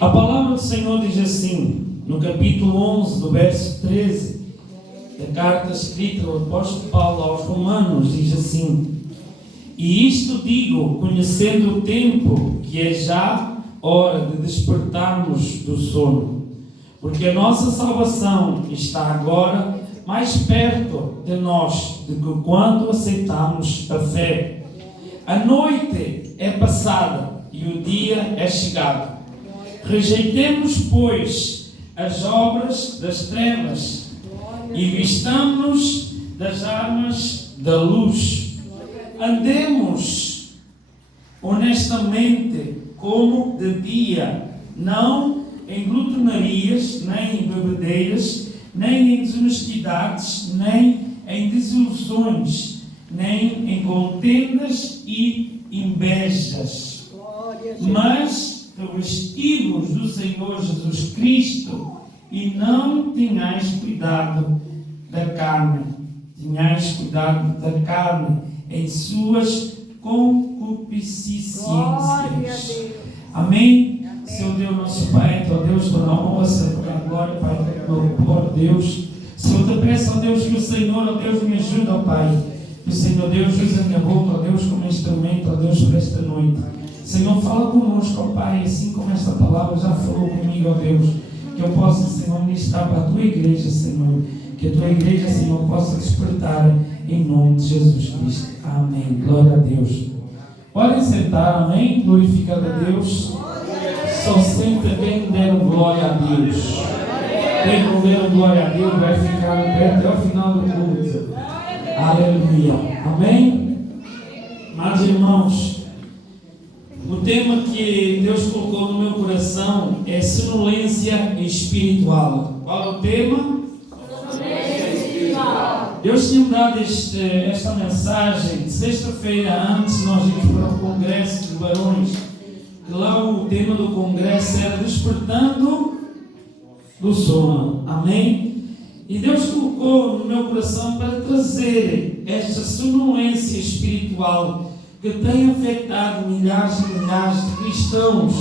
A palavra do Senhor diz assim, no capítulo 11, do verso 13, da carta escrita do apóstolo Paulo aos Romanos, diz assim: E isto digo, conhecendo o tempo, que é já hora de despertarmos do sono, porque a nossa salvação está agora mais perto de nós do que quando aceitamos a fé. A noite é passada e o dia é chegado. Rejeitemos, pois, as obras das trevas e vistamo-nos das armas da luz. Andemos honestamente como de dia, não em glutonarias, nem em bebedeiras, nem em desonestidades, nem em desilusões, nem em contendas e invejas. Mas revesti-vos do Senhor Jesus Cristo e não tenhais cuidado da carne. Tenhais cuidado da carne em suas concupiscências. Amém? Seu Deus, nosso Pai, ó Deus, toda a honra, toda a glória, Pai, ó Deus. Senhor, te peço, ó Deus, que o Senhor, ó Deus, me ajude, ó Pai. Que o Senhor, Deus, use a minha boca, ó Deus, como instrumento, ó Deus, para esta noite. Senhor, fala conosco, ó Pai, assim como esta palavra já falou comigo, ó Deus, que eu possa, Senhor, ministrar para a Tua igreja, Senhor, que a Tua igreja, Senhor, possa despertar em nome de Jesus Cristo. Amém. Glória a Deus. Podem sentar, amém? Glorificado a Deus. Só sempre quem deram glória a Deus. Quem não deram glória a Deus vai ficar no pé até o final do culto. Aleluia. Amém? Mas, irmãos, o tema que Deus colocou no meu coração é sonolência espiritual. Qual é o tema? Sonolência espiritual. Deus tinha dado esta mensagem sexta-feira antes de nós irmos para o congresso de varões. Que lá o tema do congresso era despertando do sono. Amém? E Deus colocou no meu coração para trazer esta sonolência espiritual que tem afetado milhares e milhares de cristãos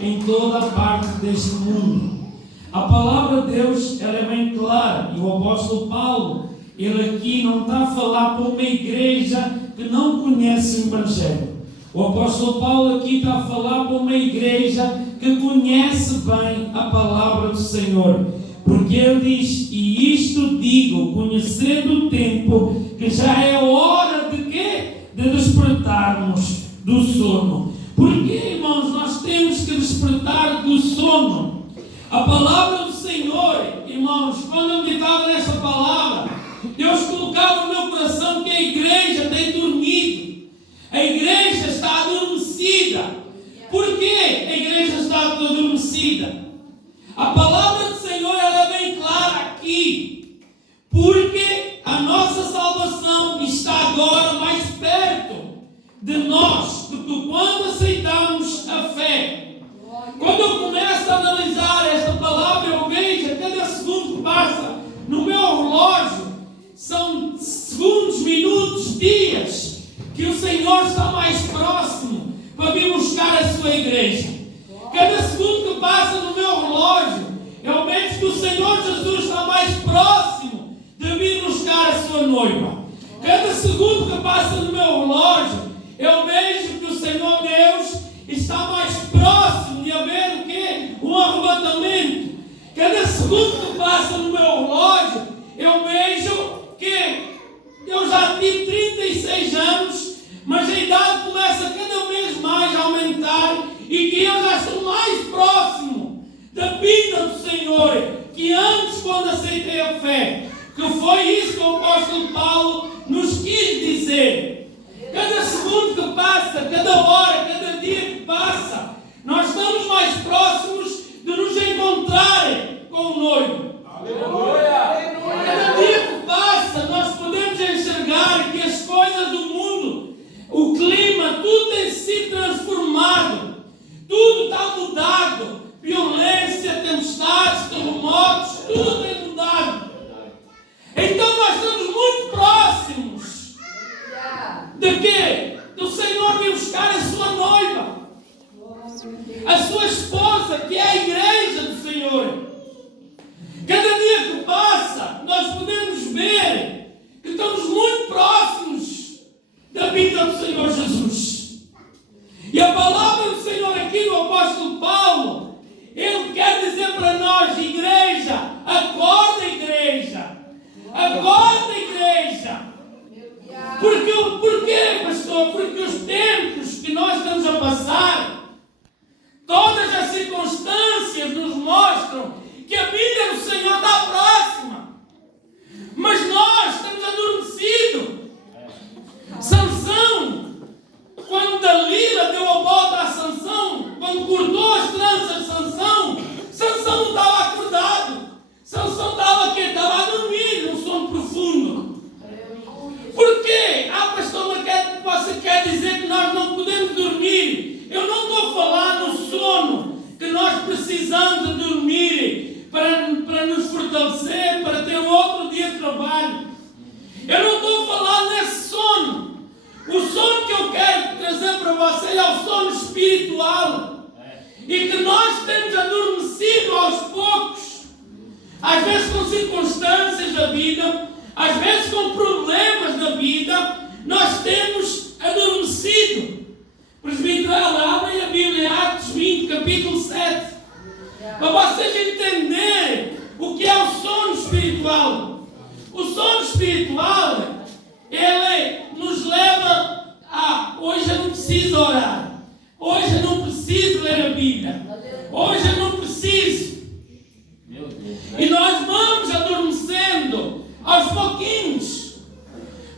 em toda a parte deste mundo. A palavra de Deus, ela é bem clara, e o apóstolo Paulo, ele aqui não está a falar para uma igreja que não conhece o Evangelho. O apóstolo Paulo aqui está a falar para uma igreja que conhece bem a palavra do Senhor. Porque ele diz, e isto digo, conhecendo o tempo, que já é hora de quê? De despertarmos do sono. Porque, irmãos, nós temos que despertar do sono. A palavra do Senhor, irmãos, quando eu meditava nesta palavra, Deus colocava no meu coração que a igreja tem dormido. A igreja está adormecida. Por que a igreja está adormecida? A palavra do Senhor, ela é bem clara aqui. Porque a nossa salvação está agora mais perto de nós do que quando aceitamos a fé. Quando eu começo a analisar esta palavra, eu vejo a cada segundo que passa no meu relógio, são segundos, minutos, dias, que o Senhor está mais próximo para vir buscar a sua igreja. Cada segundo que passa no meu relógio, eu vejo que o Senhor Jesus está mais próximo de vir buscar a sua noiva. Cada segundo que passa no meu relógio, eu vejo que o Senhor Deus está mais próximo de haver o quê? Um arrebatamento. Cada segundo que passa no meu relógio, eu vejo que eu já tive 36 anos, mas a idade começa cada vez mais a aumentar e que eu já estou mais próximo da vida do Senhor que antes, quando aceitei a fé. Que foi isso que o apóstolo Paulo nos quis dizer. Cada segundo que passa, cada hora, cada dia que passa, nós estamos mais próximos de nos encontrar com o noivo. Aleluia! Cada dia que passa, nós podemos enxergar que as coisas do mundo, o clima, tudo tem sido transformado. Tudo está mudado. Violência, tempestades, terremotos, tudo tem mudado. Então nós estamos muito próximos precisamos de dormir para nos fortalecer, para ter outro dia de trabalho. Eu não estou a falar nesse sono. O sono que eu quero trazer para vocês é o sono espiritual. E que nós temos adormecido aos poucos. Às vezes com circunstâncias da vida, às vezes com problemas da vida, nós temos adormecido. Presbítero, abrem a Bíblia, Atos 20, capítulo 7. Para vocês entenderem o que é o sono espiritual. O sono espiritual, ele nos leva a: hoje eu não preciso orar, hoje eu não preciso ler a Bíblia, hoje eu não preciso. E nós vamos adormecendo aos pouquinhos.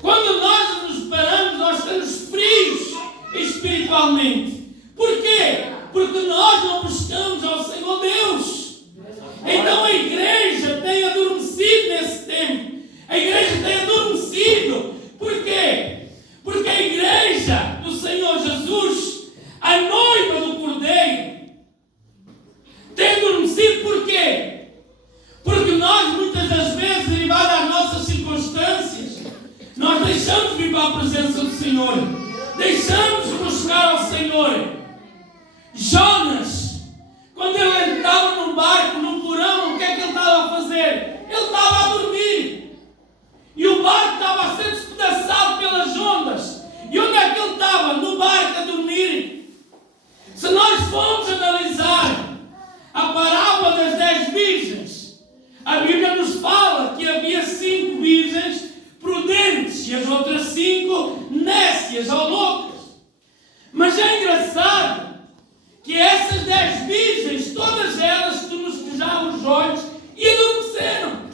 Quando nós nos paramos, nós estamos frios espiritualmente. Por quê? Porque nós não buscamos ao Senhor Deus. Então a igreja tem adormecido nesse tempo. A igreja tem adormecido. Por quê? Porque a igreja do Senhor Jesus, a noiva do Cordeiro, tem adormecido. Por quê? Porque nós, muitas das vezes, derivado das nossas circunstâncias, nós deixamos de vir para a presença do Senhor. Deixamos de buscar ao Senhor. Jonas, quando ele estava no barco, no porão, o que é que ele estava a fazer? Ele estava a dormir. E o barco estava a ser despedaçado pelas ondas. E onde é que ele estava? No barco a dormir. Se nós formos analisar a parábola das 10 virgens, a Bíblia nos fala que havia 5 virgens prudentes e as outras 5 nécias ou loucas. Mas é engraçado que essas 10 virgens, todas elas nos fecharam os olhos e adormeceram.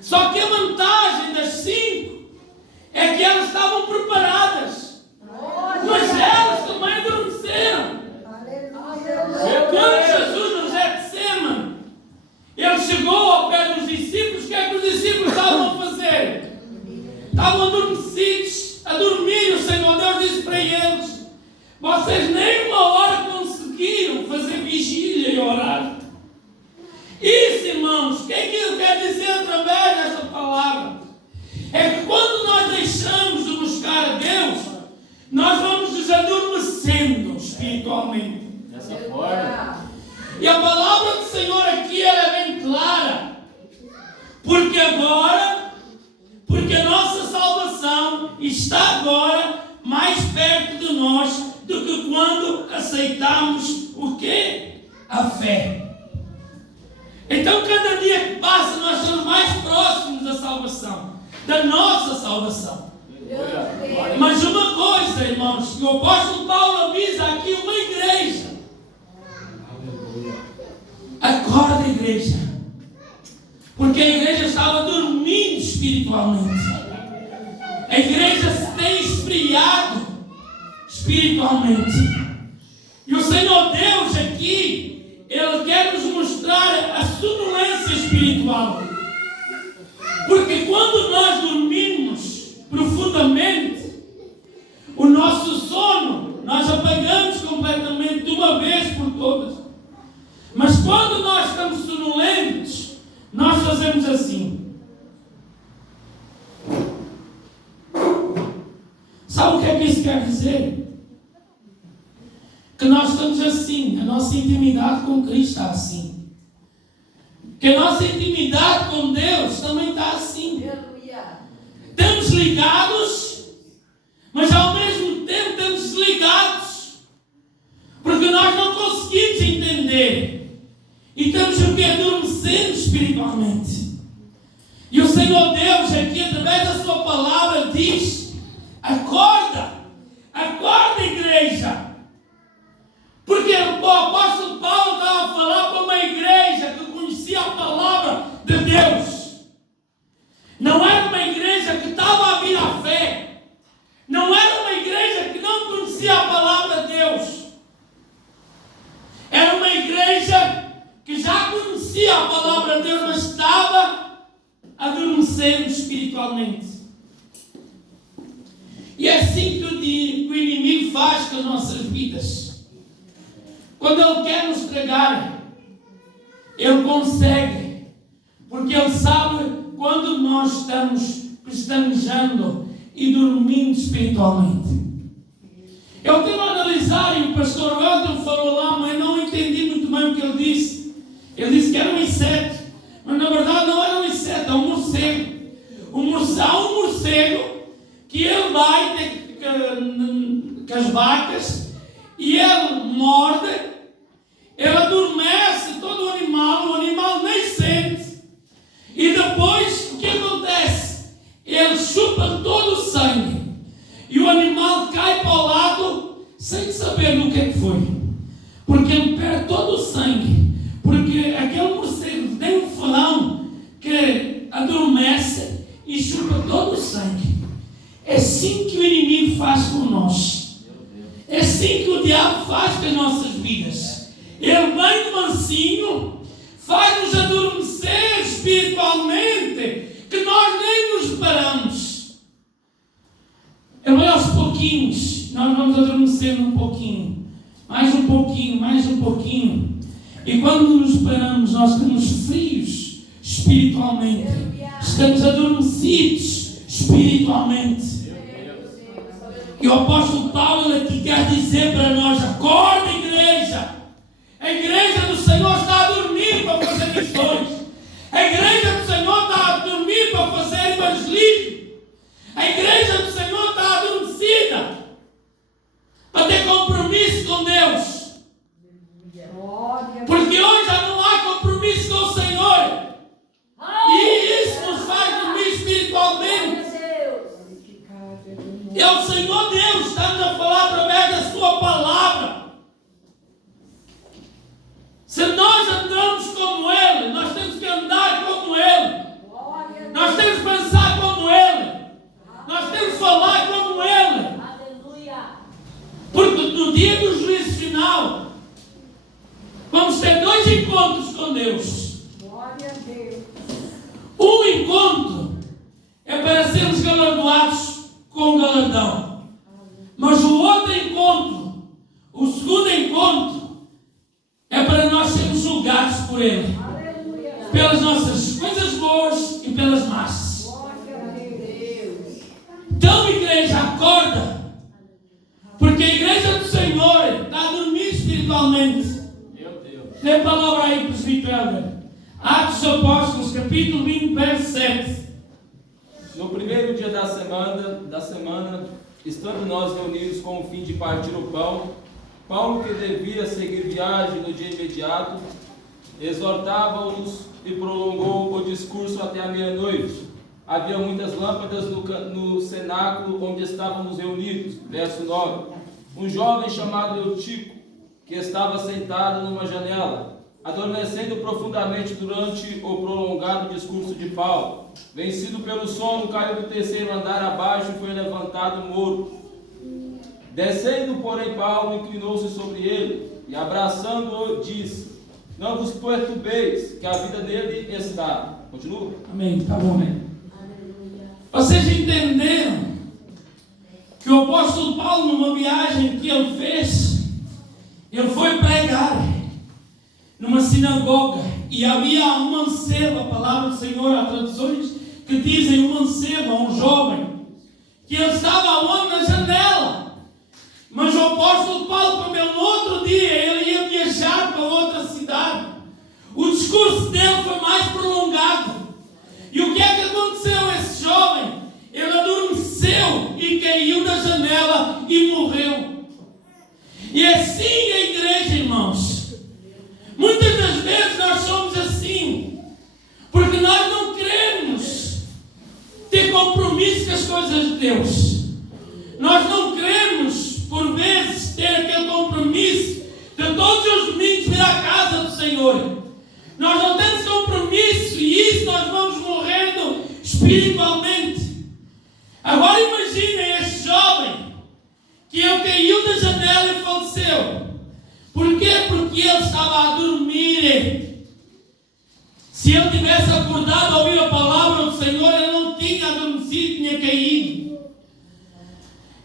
Só que a vantagem das 5 é que elas estavam preparadas. Mas elas também adormeceram. Quando Jesus no Getsemane, ele chegou ao pé dos discípulos, o que é que os discípulos estavam a fazer? Estavam adormecidos, a dormir. O Senhor Deus disse para eles: vocês nem uma hora conseguiram fazer vigília e orar. Isso, irmãos, o que é que eu quero dizer através dessa palavra? É que quando nós deixamos de buscar a Deus, nós vamos nos adormecendo espiritualmente. Dessa forma. E a palavra do Senhor aqui, ela é bem clara. Porque a nossa salvação está agora mais perto de nós do que quando aceitamos o quê? A fé. Então, cada dia que passa, nós estamos mais próximos da salvação, da nossa salvação. Mas uma coisa, irmãos, que o apóstolo Paulo avisa aqui uma igreja. Acorda, igreja. Porque a igreja estava dormindo espiritualmente. A igreja se tem esfriado espiritualmente. E o Senhor Deus aqui, Ele quer nos mostrar a sonolência espiritual. Porque quando nós dormimos profundamente, o nosso sono, nós apagamos completamente de uma vez por todas. Mas quando nós estamos sonolentos, nós fazemos assim. Sabe o que é que isso quer dizer? Que nós estamos assim, a nossa intimidade com Cristo está assim. Que a nossa intimidade com Deus também está assim. Estamos ligados, mas ao mesmo tempo estamos desligados. Porque nós não conseguimos entender. E estamos adormecendo espiritualmente. E o Senhor Deus aqui, através da sua palavra, diz: acorda, acorda, igreja. Porque o apóstolo Paulo estava a falar para uma igreja que conhecia a palavra de Deus. Não era uma igreja que estava a vir à fé. Não era uma igreja que não conhecia a palavra de Deus. Era uma igreja que já conhecia a palavra de Deus, mas estava adormecendo espiritualmente. E é assim que o inimigo faz com as nossas vidas. Quando ele quer nos tragar, Ele consegue, porque Ele sabe quando nós estamos pestanejando e dormindo espiritualmente. Eu estive a analisar e o pastor Welton falou lá, mas não entendi muito bem o que ele disse. Ele disse que era um inseto, mas na verdade não era um inseto, é um morcego. Há um morcego que ele vai com as vacas e ele morde, ele adormece todo o animal nem sente. E depois o que acontece? Ele chupa todo o sangue e o animal cai para o lado sem saber do que foi, porque ele perde todo o sangue, porque aquele morcego tem um ferrão que adormece e chupa todo o sangue. É assim que o inimigo faz com nós. É assim que o diabo faz com as nossas vidas. Ele vem de mansinho, faz-nos adormecer espiritualmente, que nós nem nos paramos. Ele vai aos pouquinhos, nós vamos adormecendo um pouquinho, mais um pouquinho, mais um pouquinho. E quando nos paramos, nós estamos frios espiritualmente. Estamos adormecidos espiritualmente. E o apóstolo Paulo aqui quer dizer para nós: acorda, igreja! A igreja do Senhor está a dormir para fazer missões. A igreja do Senhor está a dormir para fazer evangelismo. A igreja do Senhor está adormecida para ter compromisso com Deus. Porque hoje já não há compromisso com o Senhor. E isso nos faz dormir espiritualmente. É o Senhor Deus está-nos a falar através da sua palavra. Se nós andamos como Ele, nós temos que andar como Ele. Nós temos que pensar como Ele. Nós temos que falar como Ele. Porque no dia do juízo final, vamos ter 2 encontros com Deus. Um encontro é para sermos galardoados com o galardão. Mas o outro encontro, o segundo encontro, é para nós sermos julgados por Ele. Pelas nossas coisas boas e pelas más. Então, igreja, acorda. Porque a igreja do Senhor está a dormir espiritualmente. Dê a palavra aí, presbítero Helder. Atos dos Apóstolos, capítulo 20, verso 7. No primeiro dia da semana, estando nós reunidos com o fim de partir o pão, Paulo, que devia seguir viagem no dia imediato, exortava-os e prolongou o discurso até a meia-noite. Havia muitas lâmpadas no cenáculo onde estávamos reunidos. Verso 9. Um jovem chamado Eutico, que estava sentado numa janela, adormecendo profundamente durante o prolongado discurso de Paulo, vencido pelo sono, caiu do 3º andar abaixo e foi levantado morto. Descendo, porém, Paulo inclinou-se sobre ele e, abraçando-o, disse: não vos perturbeis, que a vida dele está. Continua? Amém. Tá bom, amém. Vocês entenderam que o apóstolo Paulo, numa viagem que ele fez, ele foi pregar numa sinagoga e havia um mancebo. A palavra do Senhor, há traduções que dizem um mancebo, um jovem, que ele estava onde? Na janela. Mas o apóstolo Paulo, como ele no outro dia ele ia viajar para outra cidade, o discurso dele foi mais prolongado. E o que é que aconteceu a esse jovem? Ele adormeceu e caiu da janela e morreu. E assim a igreja, irmãos. Muitas das vezes nós somos assim, porque nós não queremos ter compromisso com as coisas de Deus. Nós não queremos, por vezes, ter aquele compromisso de todos os domingos vir à casa do Senhor. Nós não temos compromisso e isso nós vamos morrendo espiritualmente. Agora imaginem este jovem que ele caiu da janela e faleceu. Por quê? Porque ele estava a dormir. Se ele tivesse acordado a ouvir a palavra do Senhor, ele não tinha adormecido, tinha caído.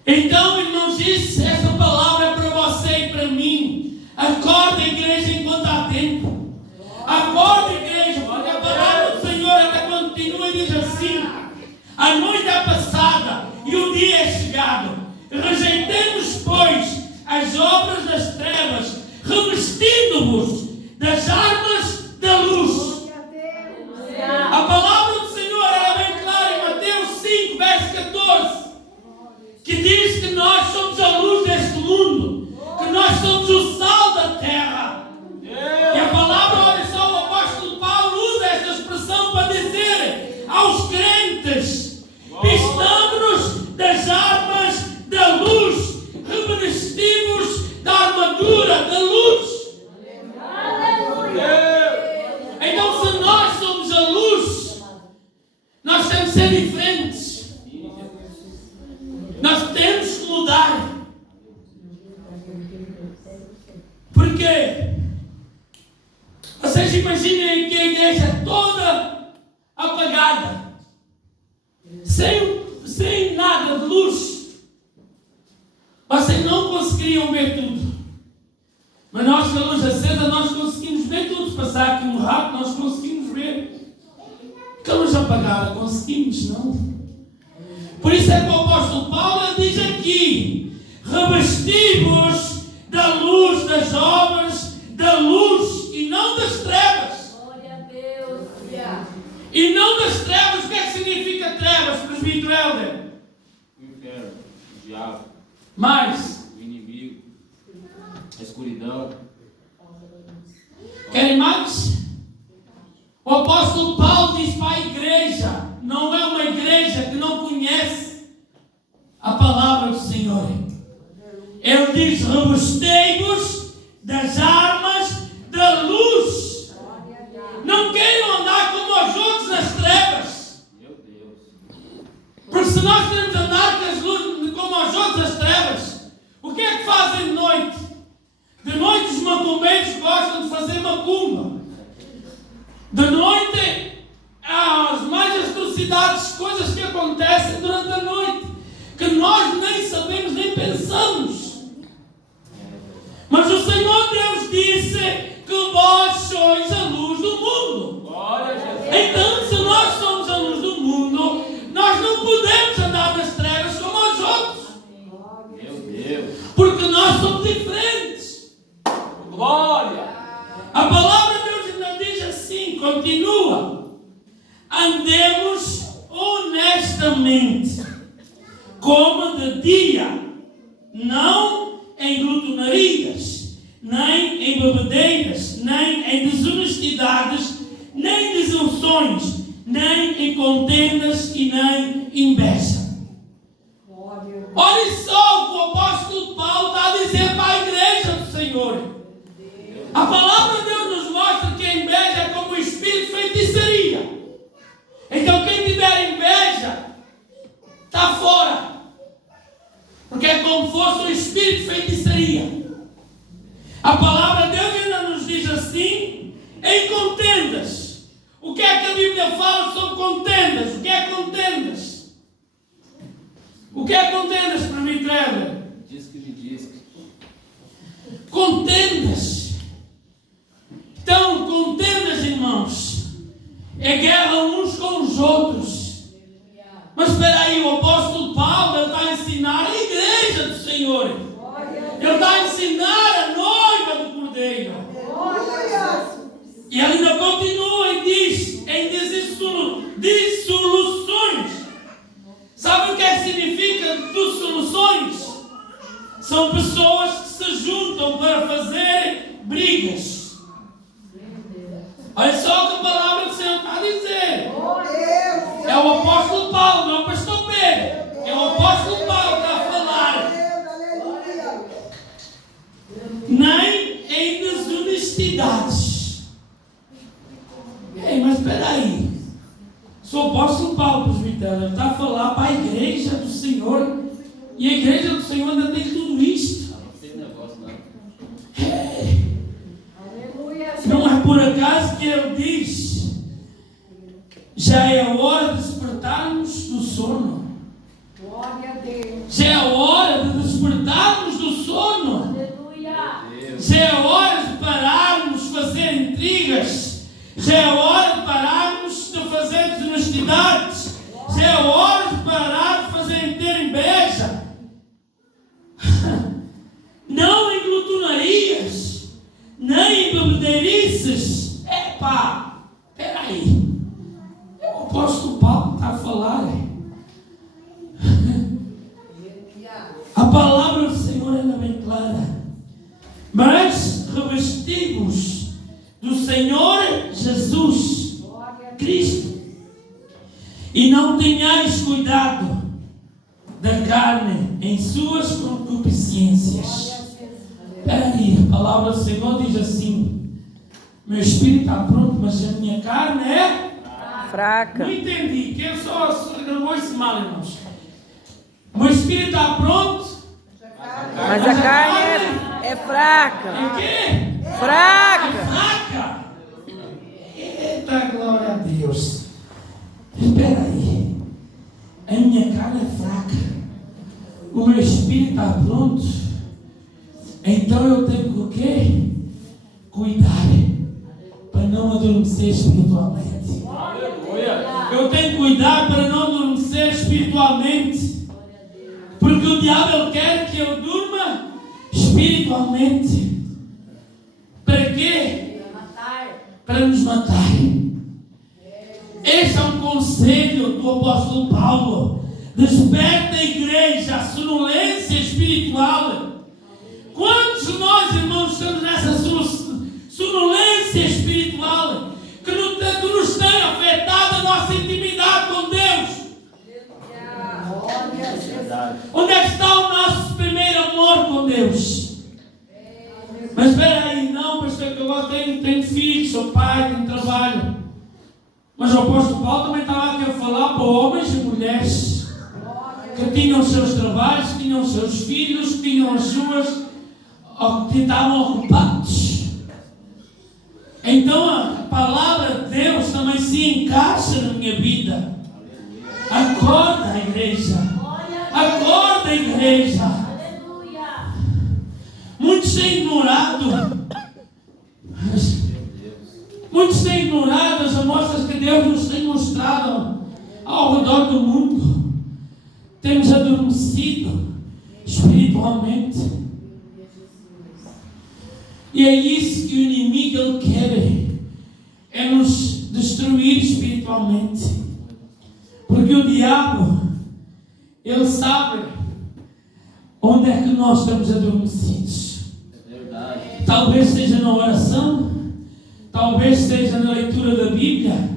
Então, irmãos, essa palavra é para você e para mim. Acorda, igreja, enquanto há tempo. Acorda. assim: a noite é passada e o dia é chegado. Rejeitemos, pois, as obras das trevas, revestindo-vos das armas da luz. A palavra do Senhor é bem clara em Mateus 5, verso 14, que diz que nós somos a luz deste mundo, que nós somos o sal da terra. E a palavra, olha só, o apóstolo Paulo usa esta expressão para dizer aos crentes: vistamos-nos das armas da luz, revestimos da armadura da luz. Então, se nós somos a luz, nós temos que ser diferentes. Nós temos que mudar. Por quê? Vocês imaginem que a igreja é toda apagada, sem nada de luz. Vocês não conseguiriam ver tudo. Mas nós, com a luz acesa, nós conseguimos ver tudo. Se passar aqui um rato, nós conseguimos ver. Com a luz apagada, conseguimos, não? Por isso é que o apóstolo Paulo diz aqui: revesti-vos da luz das obras da luz e não das trevas. Glória a Deus. E não das trevas. O que é que significa trevas, presbítero Helder? O inferno, o diabo, Mais. o inimigo, a escuridão. Querem mais? O apóstolo Paulo diz para a igreja: não é uma igreja que não conhece a palavra do Senhor. Ele diz: revestei-vos das armas da luz. Não queiram andar como os outros nas trevas. Meu Deus. Porque se nós queremos andar com as luzes, como os outros nas trevas, o que é que fazem de noite? De noite os macumbeiros gostam de fazer macumba. De noite há as mais atrocidades, coisas que acontecem durante a noite, que nós nem sabemos, nem pensamos. Mas o Senhor Deus disse que vós sois a luz do mundo. Glória a Jesus. Então, se nós somos a luz do mundo, nós não podemos andar nas trevas como os outros. Meu Deus. Porque nós somos diferentes. Glória. A palavra de Deus ainda diz assim, continua: andemos honestamente, como de dia, não em glutonarias, nem em bebedeiras, nem em desonestidades, nem em desilusões, nem em contendas e nem inveja. Olha só o que o apóstolo Paulo está a dizer para a igreja do Senhor. A palavra de Deus nos mostra que a inveja é como um espírito de feitiçaria. Então quem tiver inveja está fora. Porque é como se fosse um espírito de feitiçaria. A palavra de Deus ainda nos diz assim: em contendas. O que é que a Bíblia fala sobre contendas? O que é contendas? O que é contendas para mim, Trevor? Diz que me diz. Contendas. Então, contendas, irmãos, é guerra uns com os outros. Mas espera aí, o apóstolo Paulo ele está a ensinar a igreja do Senhor. Ele está a ensinar a noiva do Cordeiro. E ele ainda continua e diz em dissoluções. Sabe o que é que significa dissoluções? São pessoas que se juntam para fazer brigas. Olha só o que a palavra do Senhor está a dizer. É o apóstolo Paulo, não é o pastor Pedro. É o apóstolo Paulo que está a falar. Nem em desonestidades. Ei, mas espera aí. Sou o apóstolo Paulo, presbítero, está a falar para a igreja do Senhor. E a igreja do Senhor ainda tem tudo isto. Não tem negócio, não. Não é por acaso que ele diz: já é a hora de despertarmos do sono. Já é a hora de despertarmos do sono. Já é a hora de pararmos de fazer intrigas. Já é a hora de pararmos de fazer desonestidades. Já é hora de parar de fazer ter inveja. Não em glutonarias, nem em bebederices. Epá, peraí. O apóstolo Paulo está a falar. A palavra do Senhor é bem clara. Mas revestimos do Senhor Jesus Cristo. E não tenhais cuidado da carne em suas concupiscências. Espera aí, a palavra do Senhor diz assim: meu espírito está pronto, mas a minha carne é fraca. Não entendi, que eu só não vou isso mal, irmãos. Meu espírito está pronto, Mas a carne é fraca. é quê? Fraca. Fraca. Eita, glória a Deus. Espera aí, a minha carne é fraca, o meu espírito está pronto, então eu tenho que o quê? Cuidar para não adormecer espiritualmente. Eu tenho que cuidar para não adormecer espiritualmente, porque o diabo ele quer que eu durma espiritualmente. Para quê? Para nos matar. Este é um conselho do apóstolo Paulo. Desperta a igreja, a sonolência espiritual. Quantos de nós, irmãos, estamos nessa sonolência espiritual que nos tem afetado a nossa intimidade com Deus? Onde é que está o nosso primeiro amor com Deus? Mas espera aí, não, pastor, que eu tenho filhos, sou pai, tenho trabalho. Mas o apóstolo Paulo também estava aqui a falar para homens e mulheres que tinham os seus trabalhos, tinham os seus filhos, tinham as suas, que estavam ocupados. Então a palavra de Deus também se encaixa na minha vida. Acorda, igreja. Acorda, igreja. Muitos têm ignorado. Muitos têm ignorado as amostras que Deus nos tem mostrado ao redor do mundo. Temos adormecido espiritualmente. E é isso que o inimigo ele quer. É nos destruir espiritualmente. Porque o diabo, ele sabe onde é que nós estamos adormecidos. Talvez seja na oração. Talvez seja na leitura da Bíblia,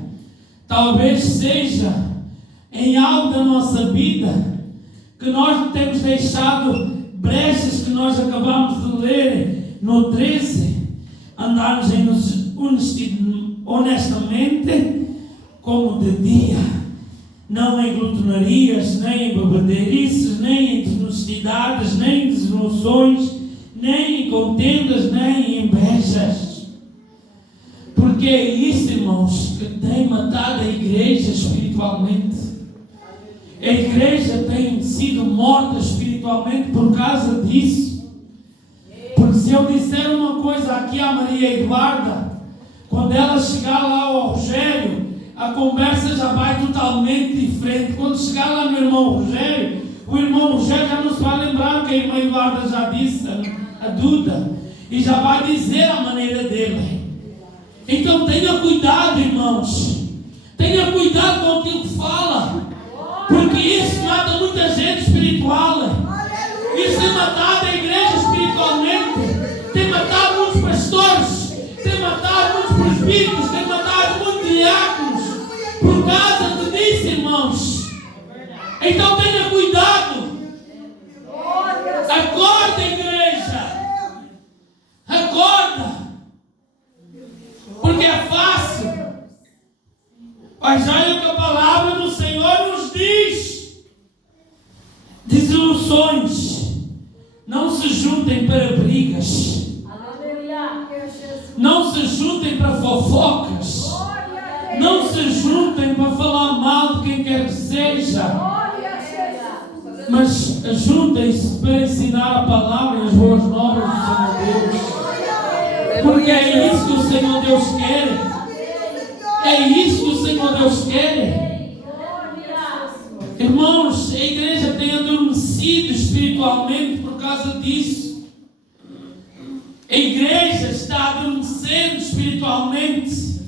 talvez seja em algo da nossa vida que nós temos deixado brechas que nós acabamos de ler no 13, andarmos honestamente como de dia, não em glutonarias, nem em bebederices, nem em desonestidades, nem em desilusões, nem em contendas, nem em invejas. Porque é isso, irmãos, que tem matado a igreja espiritualmente. A igreja tem sido morta espiritualmente por causa disso. Porque se eu disser uma coisa aqui à Maria Eduarda, quando ela chegar lá ao Rogério, a conversa já vai totalmente diferente. Quando chegar lá no irmão Rogério, o irmão Rogério já não se vai lembrar o que a irmã Eduarda já disse, a Duda, e já vai dizer a maneira dele. Então tenha cuidado, irmãos. Tenha cuidado com aquilo que fala. Porque isso mata muita gente espiritual. Isso tem matado a igreja espiritualmente. Tem matado muitos pastores. Tem matado muitos presbíteros. Tem matado muitos diáconos. Por causa disso, irmãos. Então tenha cuidado. Acorda, igreja. Acorda. Porque é fácil. Mas olha o que a palavra do Senhor nos diz. Desilusões. Não se juntem para brigas. Não se juntem para fofocas. Não se juntem para falar mal de quem quer que seja. Mas juntem-se para ensinar a palavra e as boas novas do Senhor Deus. Porque é isso que o Senhor Deus quer. É isso que o Senhor Deus quer. Irmãos, a igreja tem adormecido espiritualmente por causa disso. A igreja está adormecendo espiritualmente.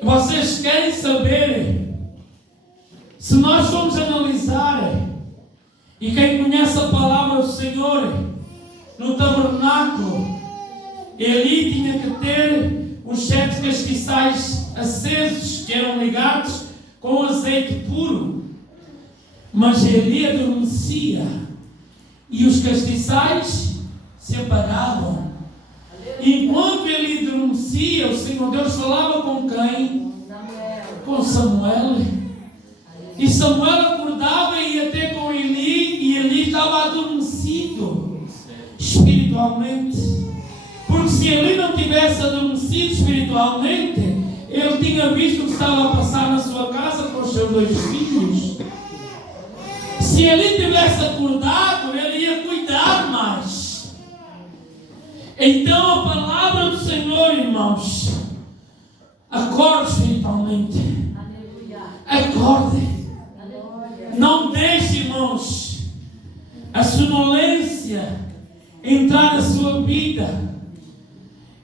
E vocês querem saber, se nós formos analisar, e quem conhece a palavra do Senhor, no tabernáculo, Eli tinha que ter os 7 castiçais acesos, que eram ligados com azeite puro. Mas Eli adormecia e os castiçais se apagavam. Enquanto ele adormecia, o Senhor Deus falava com quem? Com Samuel. E Samuel acordava e ia ter com Eli, e Eli estava adormecido espiritualmente. Porque se Eli não tivesse adormecido espiritualmente, ele tinha visto o que estava a passar na sua casa com os seus 2 filhos. Se ele tivesse acordado, ele ia cuidar mais. Então a palavra do Senhor, irmãos, acorde espiritualmente. Acorde. Não deixe, irmãos, a sonolência entrar na sua vida.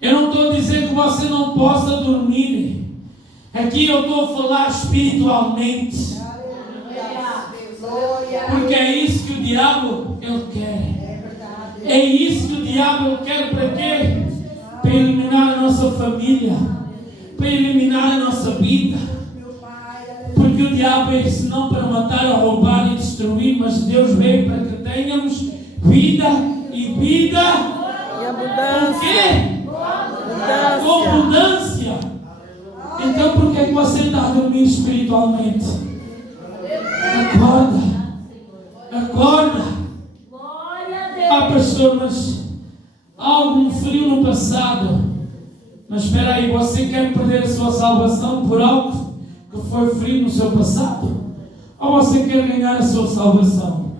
Eu não estou dizendo que você não possa dormir. Aqui eu estou a falar espiritualmente. Porque é isso que o diabo ele quer. É isso que o diabo ele quer para quê? Para eliminar a nossa família, para eliminar a nossa vida. Porque o diabo veio senão para matar, roubar e destruir, mas Deus veio para que tenhamos vida e vida E abundância. o quê? Com abundância. Então por que você está a dormir espiritualmente? Acorda. Acorda. Pastor, mas há algum frio no passado. Mas espera aí, você quer perder a sua salvação por algo que foi frio no seu passado? Ou você quer ganhar a sua salvação?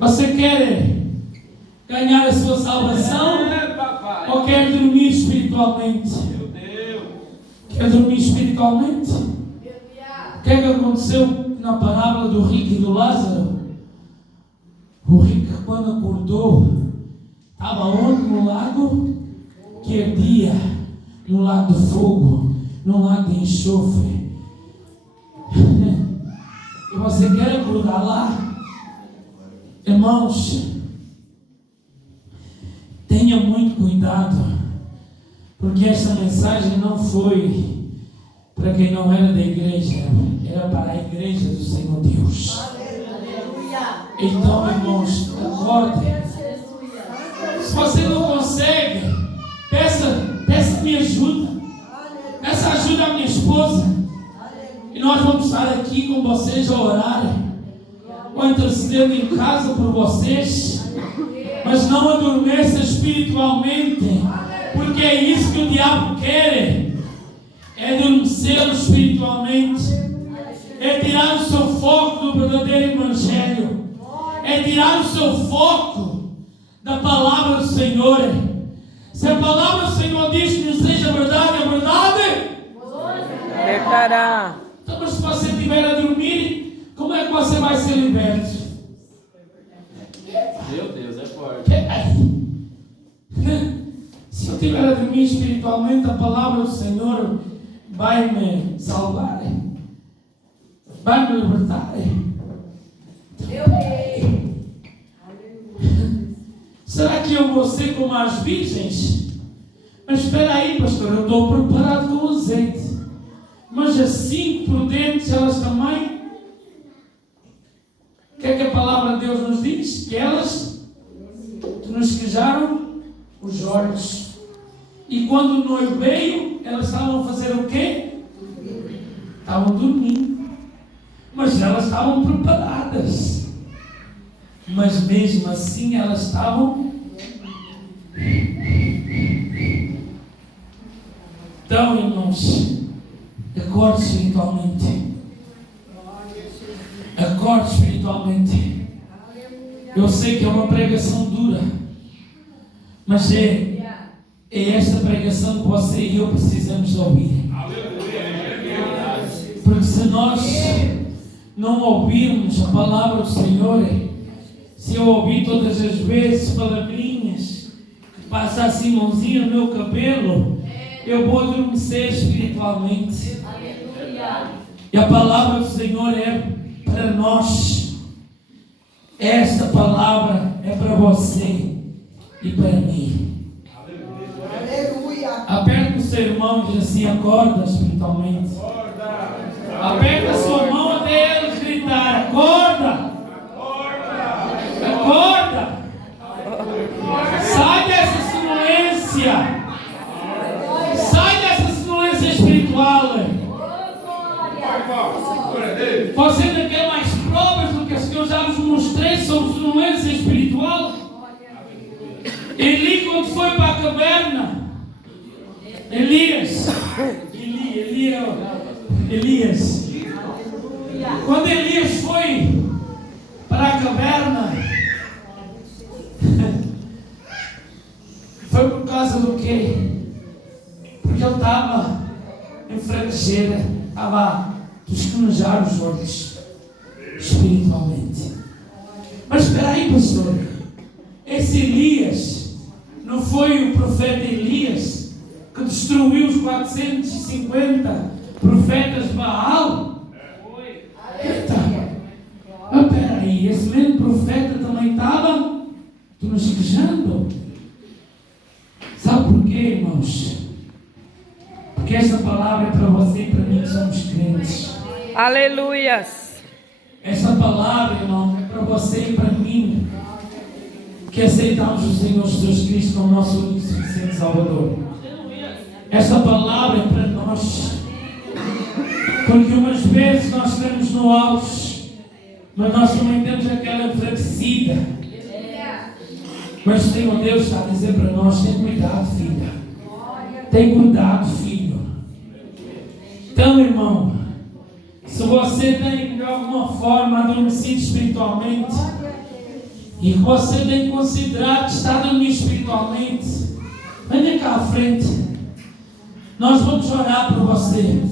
Você quer ganhar a sua salvação? Ou quer dormir espiritualmente? Quer dormir espiritualmente? O que é que aconteceu na parábola do rico e do Lázaro? O rico, quando acordou, estava onde? No lago que ardia, no lago de fogo, no lago de enxofre. E você quer acordar lá? Irmãos, tenha muito cuidado, porque esta mensagem não foi para quem não era da igreja, era para a igreja do Senhor Deus. Então, irmãos, acorde. Se você não consegue, peça-me ajuda. Peça ajuda à minha esposa. E nós vamos estar aqui com vocês a orar, ou intercedendo em casa por vocês. Mas não adormeça espiritualmente, porque é isso que o diabo quer. É adormecê-lo espiritualmente. É tirar o seu foco do verdadeiro evangelho. É tirar o seu foco da palavra do Senhor. Se a palavra do Senhor diz que não seja verdade, é verdade. Pecará. Então, mas se você estiver a dormir, como é que você vai ser liberto? Meu Deus, é forte. Se eu estiver a dormir espiritualmente, a palavra do Senhor vai me salvar, vai me libertar. Será que eu vou ser como as virgens? Mas espera aí, pastor, eu estou preparado com azeite. Mas assim por dentro elas também. O que é que a palavra de Deus nos diz? Que elas nos quejaram os olhos. E quando o noivo veio, elas estavam a fazer o quê? Estavam dormindo. Mas elas estavam preparadas. Mas mesmo assim elas estavam. Então, irmãos, acorde espiritualmente. Acorde espiritualmente. Eu sei que é uma pregação dura, mas é esta pregação que você e eu precisamos ouvir. nós não ouvirmos a palavra do Senhor, se eu ouvir todas as vezes palavrinhas, que passa assim mãozinha no meu cabelo, eu vou adormecer espiritualmente. E a palavra do Senhor é para nós. Esta palavra é para você e para mim. Aperta o seu irmão e diz assim: acorda espiritualmente. Aperta a sua mão até ele gritar: acorda! Acorda! Sai dessa sonolência! Sai dessa sonolência espiritual! Você não quer mais provas do que as que eu já vos mostrei sobre sonolência espiritual? Eli, quando foi para a caverna, Elias, quando Elias foi para a caverna, foi por causa do quê? Porque ele estava em fraqueira, estava a escanejar os olhos espiritualmente. Mas espera aí, pastor, esse Elias não foi o profeta Elias que destruiu os 450 profetas de Baal? Eita! Espera aí, esse mesmo profeta também estava esquejando. Sabe por quê, irmãos? Porque esta palavra é para você e para mim que somos crentes. Aleluias. Essa palavra, irmão, é para você e para mim que aceitamos o Senhor Jesus Cristo como nosso único e suficiente Salvador. Essa palavra é para nós, porque umas vezes nós estamos no auge, mas nós também temos aquela enfraquecida. Mas o Senhor Deus está a dizer para nós: tem cuidado, filha. Tem cuidado, filho. Então, irmão, se você tem de alguma forma adormecido espiritualmente e que você tem considerado que está dormindo espiritualmente, venha cá à frente. Nós vamos orar por você.